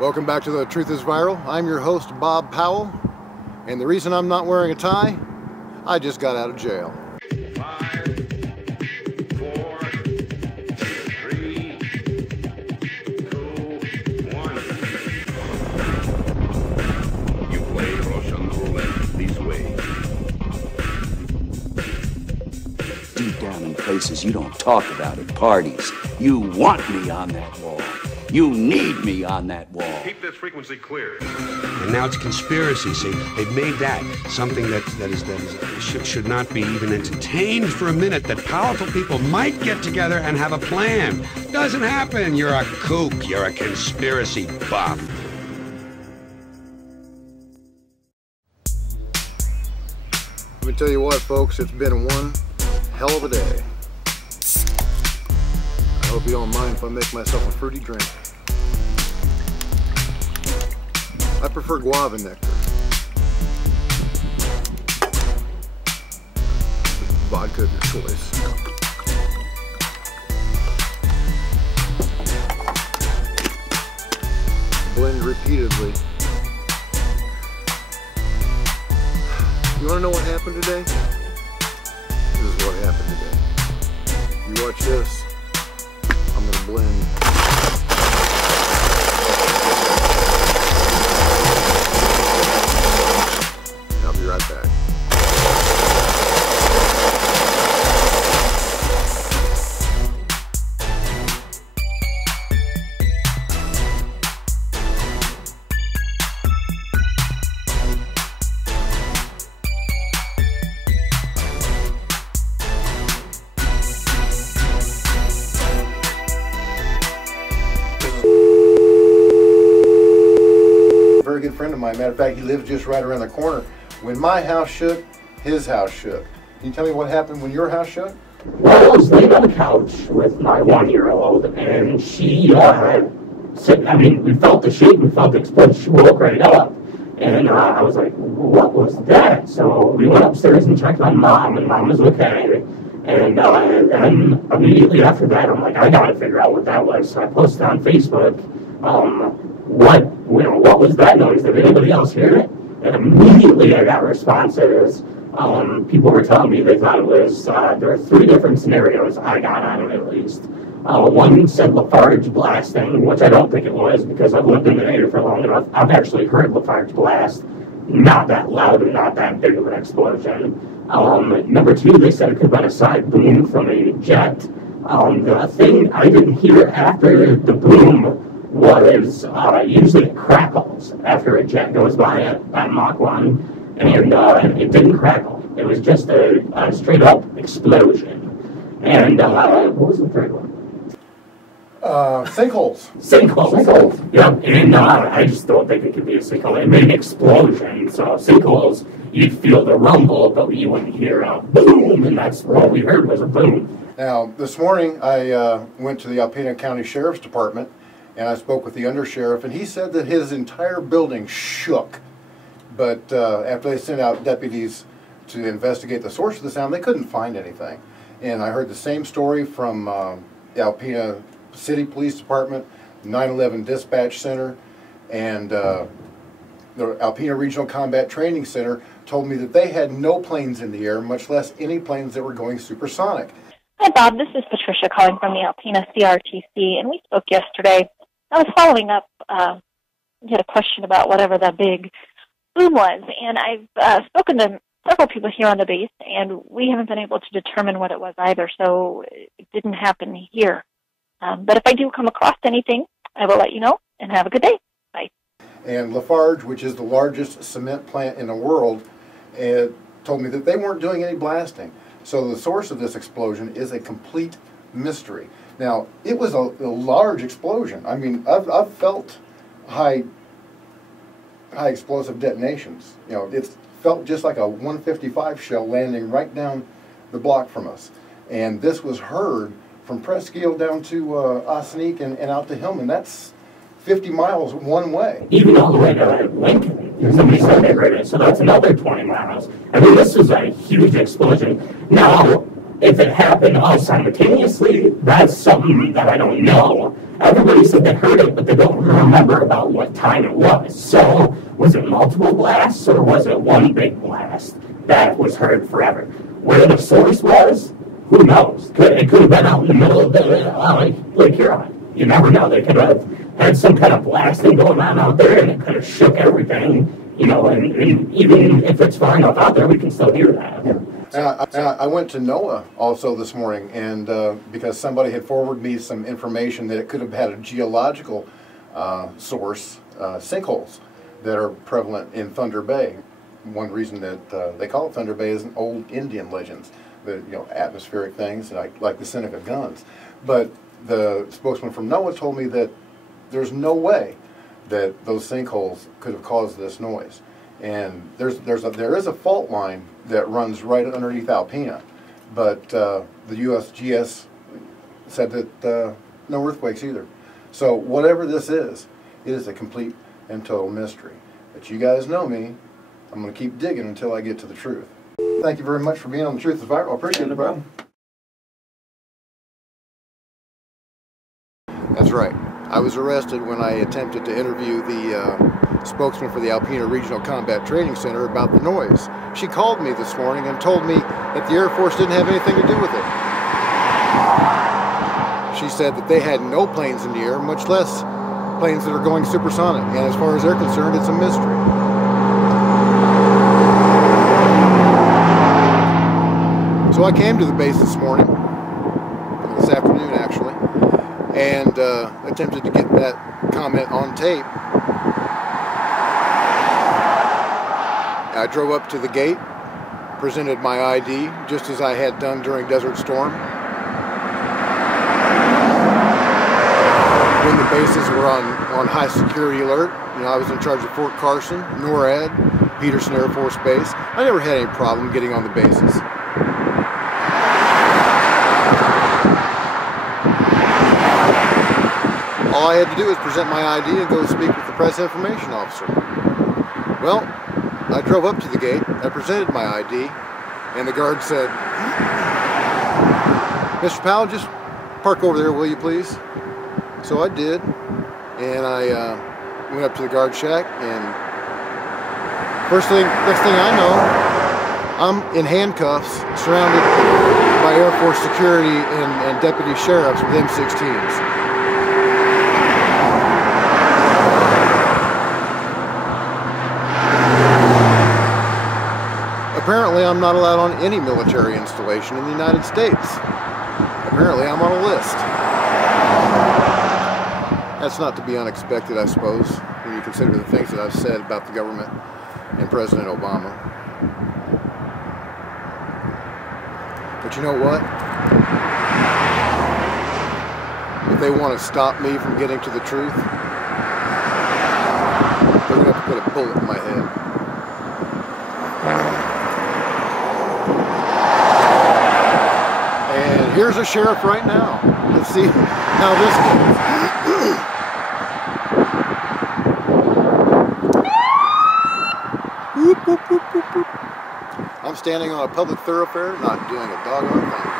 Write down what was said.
Welcome back to The Truth is Viral. I'm your host, Bob Powell, and the reason I'm not wearing a tie, I just got out of jail. 5, 4, 3, 2, 1. You play Russian roulette this way. Deep down in places you don't talk about at parties, you want me on that wall. You need me on that wall. Keep this frequency clear. And now it's conspiracy. See, they've made that something that should not be even entertained for a minute. That powerful people might get together and have a plan. Doesn't happen. You're a kook. You're a conspiracy buff. Let me tell you what, folks, it's been one hell of a day. I hope you don't mind if I make myself a fruity drink. I prefer guava nectar. Vodka of your choice. Blend repeatedly. You want to know what happened today? This is what happened today. You watch this. I'm going to blend. I'll be right back. Very good friend of mine. Matter of fact, he lives just right around the corner. When my house shook, his house shook. Can you tell me what happened when your house shook? Well, I was laying on the couch with my 1-year-old, and she said, I mean, we felt the shake, we felt the explosion, she woke right up. And I was like, what was that? So we went upstairs and checked on Mom, and Mom was okay. And immediately after that, I'm like, I gotta figure out what that was. So I posted on Facebook, what was that noise? Did anybody else hear it? And immediately I got responses. People were telling me they thought it was, there were 3 different scenarios I got on it at least. One said Lafarge blasting, which I don't think it was because I've lived in the area for long enough. I've actually heard Lafarge blast. Not that loud and not that big of an explosion. Number 2, they said it could have been a side boom from a jet. The thing I didn't hear after the boom was usually it crackles after a jet goes by at Mach 1, and it didn't crackle. It was just a straight up explosion. And what was the third one? Sinkholes. Sinkholes. Yeah, and I just don't think it could be a sinkhole. It made an explosion. So sinkholes, you'd feel the rumble, but you wouldn't hear a boom, and that's what we heard was a boom. Now, this morning I went to the Alpena County Sheriff's Department, and I spoke with the undersheriff, and he said that his entire building shook. But after they sent out deputies to investigate the source of the sound, they couldn't find anything. And I heard the same story from the Alpena City Police Department, 9/11 Dispatch Center, and the Alpena Regional Combat Training Center told me that they had no planes in the air, much less any planes that were going supersonic. Hi, Bob. This is Patricia calling from the Alpena CRTC, and we spoke yesterday. I was following up. You had a question about whatever that big boom was, and I've spoken to several people here on the base, and we haven't been able to determine what it was either, so it didn't happen here. But if I do come across anything, I will let you know, and have a good day. Bye. And Lafarge, which is the largest cement plant in the world, told me that they weren't doing any blasting. So the source of this explosion is a complete mystery. Now, it was a large explosion. I mean, I've felt high explosive detonations. You know, it felt just like a 155 shell landing right down the block from us. And this was heard from Presque Isle down to Osneek and out to Hillman. That's 50 miles one way. Even all the way to Lincoln. Somebody said they heard it, so that's another 20 miles. I mean, this is a huge explosion. Now, if it happened all simultaneously, that's something that I don't know. Everybody said they heard it, but they don't remember about what time it was. So, was it multiple blasts, or was it one big blast that was heard forever? Where the source was, who knows? It could have been out in the middle of the Lake Huron. You never know. They could have had some kind of blasting going on out there, and it could have shook everything, you know, and even if it's far enough out there, we can still hear that. I went to NOAA also this morning, and because somebody had forwarded me some information that it could have had a geological source, sinkholes that are prevalent in Thunder Bay. One reason that they call it Thunder Bay is old Indian legends, the atmospheric things like the Seneca guns. But the spokesman from NOAA told me that there's no way that those sinkholes could have caused this noise. And there is a fault line that runs right underneath Alpena, but the USGS said that no earthquakes either. So whatever this is, it is a complete and total mystery. But you guys know me, I'm going to keep digging until I get to the truth. Thank you very much for being on The Truth is Viral. I appreciate it, bro. That's right. I was arrested when I attempted to interview the spokesman for the Alpena Regional Combat Training Center about the noise. She called me this morning and told me that the Air Force didn't have anything to do with it. She said that they had no planes in the air, much less planes that are going supersonic, and as far as they're concerned, it's a mystery. So I came to the base this morning, this afternoon actually, and attempted to get that comment on tape. I drove up to the gate, presented my ID, just as I had done during Desert Storm. When the bases were on high security alert, I was in charge of Fort Carson, NORAD, Peterson Air Force Base. I never had any problem getting on the bases. All I had to do was present my ID and go speak with the press information officer. Well, I drove up to the gate, I presented my ID, and the guard said, "Mr. Powell, just park over there, will you please?" So I did, and I went up to the guard shack, and next thing I know, I'm in handcuffs, surrounded by Air Force security and deputy sheriffs with M16s. Apparently, I'm not allowed on any military installation in the United States. Apparently, I'm on a list. That's not to be unexpected, I suppose, when you consider the things that I've said about the government and President Obama. But you know what? If they want to stop me from getting to the truth, they're going to have to put a bullet in my head. And here's a sheriff right now. Let's see how this goes. Whoop, whoop, whoop, whoop, whoop. I'm standing on a public thoroughfare, not doing a doggone thing.